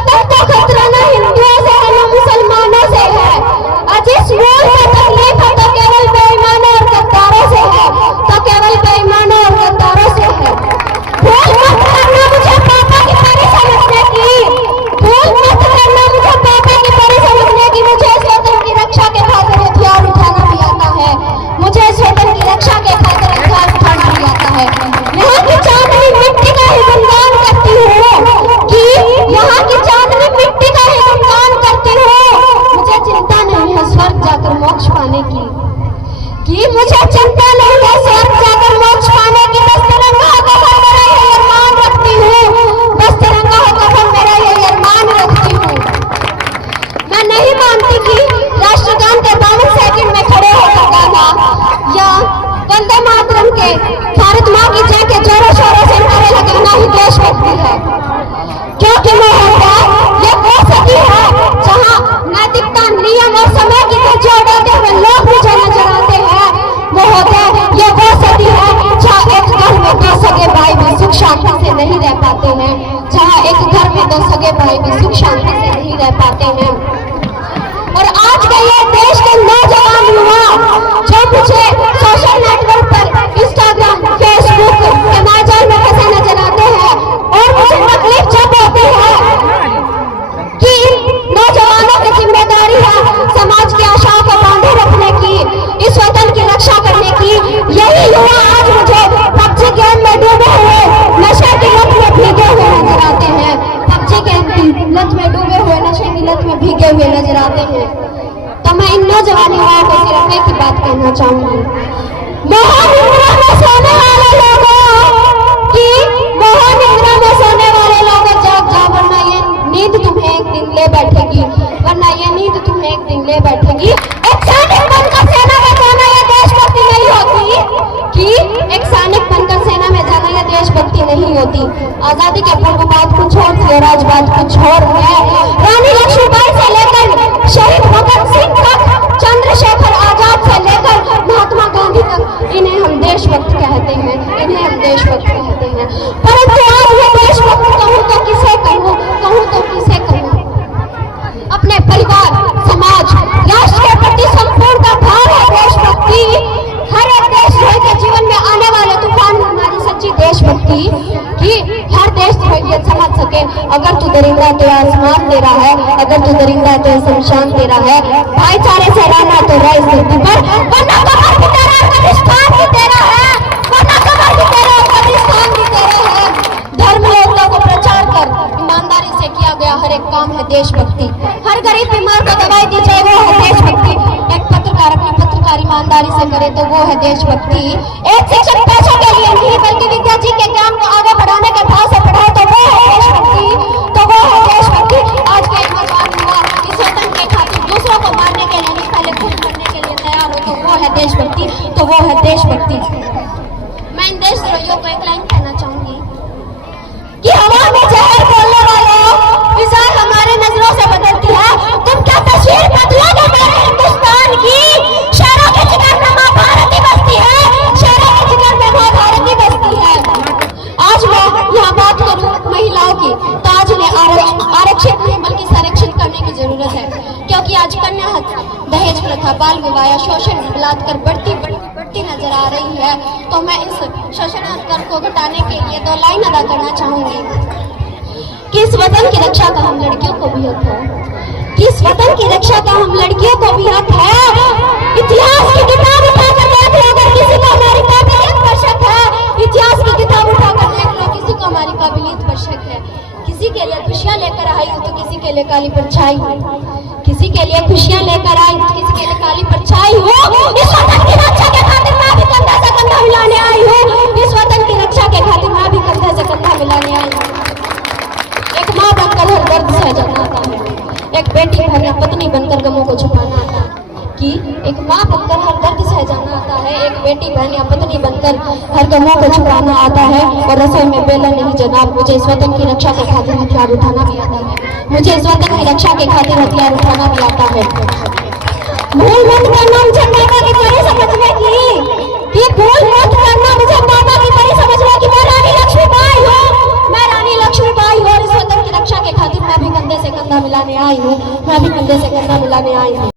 वतन का खतरा न हिंदुओं से है न मुसलमानों से है। जिस मूल को तकलीफ है तो केवल बेईमानों और गद्दारों से है, तो केवल बेईमानों और गद्दारों से है। भूल मत करना मुझे पापा की परी समझने की, भूल मत करना मुझे पापा की परी समझने की। मुझे इस वतन की रक्षा के खातिर हथियार उठाना भी आता है, मुझे इस वतन की रक्षा के खातिर हथियार उठाना भी आता है। यहाँ की चांदनी मिट्टी का ही गुणगान करती हूँ कि यहाँ की चांदनी मिट्टी का ही गुणगान करती हूँ। मुझे चिंता नहीं है स्वर्ग जाकर मोक्ष पाने की, कि मुझे चिंता नहीं है स्वर्ग जाकर मोक्ष पाने की। बस तिरंगा होकर मेरा ये अरमान रखती हूँ, बस तिरंगा होकर मेरा ये अरमान रखती हूँ। मैं नहीं मानती कि राष्ट्रगान के 52 सेकंड में खड़े होकर गाना या वंदे मातरम के भारत माँ की जय के जोरों शोरों से नारे लगाना ही देशभक्ति है, क्योंकि ये वो सदी है जहाँ नैतिकता, नियम और समय की धज्जियां उड़ाते हुए लोग मुझे नजर आते हैं। महोदय, ये वो सदी है जहाँ एक घर में 2 सगे भाई भी सुख शांति से नहीं रह पाते हैं, जहाँ एक घर में 2 सगे भाई भी सुख शांति से नहीं रह पाते हैं। और आज का ये देश के नौजवान युवा जो मुझे सोशल नेटवर्क पर इंस्टाग्राम, फेसबुक के माध्यम में फंसे नजर आते हैं, और मुझे तकलीफ जब होती है कि नौजवानों की जिम्मेदारी है समाज की आशाओं को बांधे रखने की, इस वतन की रक्षा करने की। यही युवा आज मुझे पबजी गेम में डूबे हुए नशे की लत में भीगे हुए नजर आते हैं, पबजी गेम की लत में डूबे हुए नशे की लत में भीगे हुए नजर आते हैं। तो मैं इन नौजवान युवाओं को सिर्फ एक ही बात कहना चाहूंगी, मोहन निद्रा में सोने वाले लोगों की, मोहन निद्रा में सोने वाले लोगों जाग जाओ, वरना ये नींद तुम्हें एक दिन ले बैठेगी, वरना ये नींद तुम्हें एक दिन ले बैठेगी। एक सैनिक बनकर सेना में जाना ये देशभक्ति नहीं होती, कि एक सैनिक बनकर सेना में जाना ये देशभक्ति नहीं होती। आजादी के पूर्व बात कुछ और थी और आज बात कुछ और है। रानी लक्ष्मीबाई से लेकर शहीद भगत सिंह तक, चंद्रशेखर आजाद से लेकर महात्मा गांधी तक, इन्हें हम देशभक्त कहते हैं, इन्हें हम देशभक्त कहते हैं। परंतु आज ये देशभक्त कहूँ तो किसे कहूँ, कहूँ तो किसे कहूँ? अपने परिवार, समाज, राष्ट्र के प्रति संपूर्ण का भाव है देशभक्ति। हर एक देशद्रोही के जीवन में आने वाले तूफान में हमारी सच्ची देशभक्ति, कि हर देशद्रोही ये समझ सके, अगर तू दरिंदा तो आसमान तेरा है, अगर तू दरिंदा तो शमशान तेरा है। भाईचारे से रहना तो रह इस धरती पर, वरना कमर भी तेरा, कब्रिस्तान भी तेरा है, वरना कमर भी तेरा, कब्रिस्तान भी तेरा है। धर्म योद्धा को प्रचार कर ईमानदारी से किया गया हर एक काम है देशभक्ति। हर गरीब बीमार को दवाई दी जाए वो है देशभक्ति। एक पत्रकार अपनी पत्रकार ईमानदारी से करे तो वो है देशभक्ति। एक शिक्षक पैसों के लिए नहीं बल्कि विद्यार्थी के ज्ञान को आगे बढ़ाने के भाव से पढ़ाए तो वो है देशभक्ति, तो वो है देशभक्ति। आज के नौजवान युवा इस वतन के खातिर दूसरों को मारने के लिए नहीं, पहले खुद मरने के लिए तैयार हो, तो वो है देशभक्ति, तो वो है देशभक्ति। मैं इन देशद्रोहियों को एक लाइन कहना चाहूंगी कि हवा में जहर बोलने वालों, फिजा हमारे नजरों से बदलती है। तुम क्या तस्वीर बदलोगे मेरे हिंदुस्तान की? शहरों के जिगर में माँ भारती बसती है, शहरों के जिगर में माँ भारती बसती है। आज मैं यहाँ बात करूँ महिलाओं की, तो आज उन्हें आरक्षित नहीं बल्कि संरक्षित करने की जरूरत है, क्योंकि आज कन्या हत्या, दहेज प्रथा, बाल विवाह, शोषण, बलात्कार बढ़ती नजर आ रही है। तो मैं इस शोषण स्तर को घटाने के लिए 2 लाइन अदा करना चाहूंगी कि इस वतन की रक्षा का हम लड़कियों को भी हक है, कि इस वतन की रक्षा का हम लड़कियों को भी हक है। इतिहास की किताब उठाकर देख लो, अगर किसी को हमारी काबिलियत पर शक है, इतिहास की किताब उठाकर देख लो, किसी को हमारी काबिलियत पर शक है। किसी के लिए खुशियां लेकर आई हो तो किसी के लिए काली परछाई हो, किसी के लिए खुशियां लेकर आई तो किसी के लिए काली परछाई हो। इस वतन की रक्षा के खातिर मैं भी कंधा से कंधा मिलाने आई हूँ, इस वतन की रक्षा के खातिर मैं भी कंधा से कंधा मिलाने आई हूँ। एक माँ बनकर हर दर्द सह जाना आता है, एक बेटी बहन पत्नी बनकर गमों को छुपाना आता है, कि एक माँ बनकर हर दर्द सह जाना आता है, एक बेटी बहन या पत्नी बनकर हर गमों को छुपाना आता है। और रसोई में बेला नहीं जनाब, मुझे इस वतन की रक्षा के खातिर हथियार उठाना भी आता है, मुझे इस वतन की रक्षा के खातिर हथियार उठाना भी आता है। भूल मत करना मुझे माता की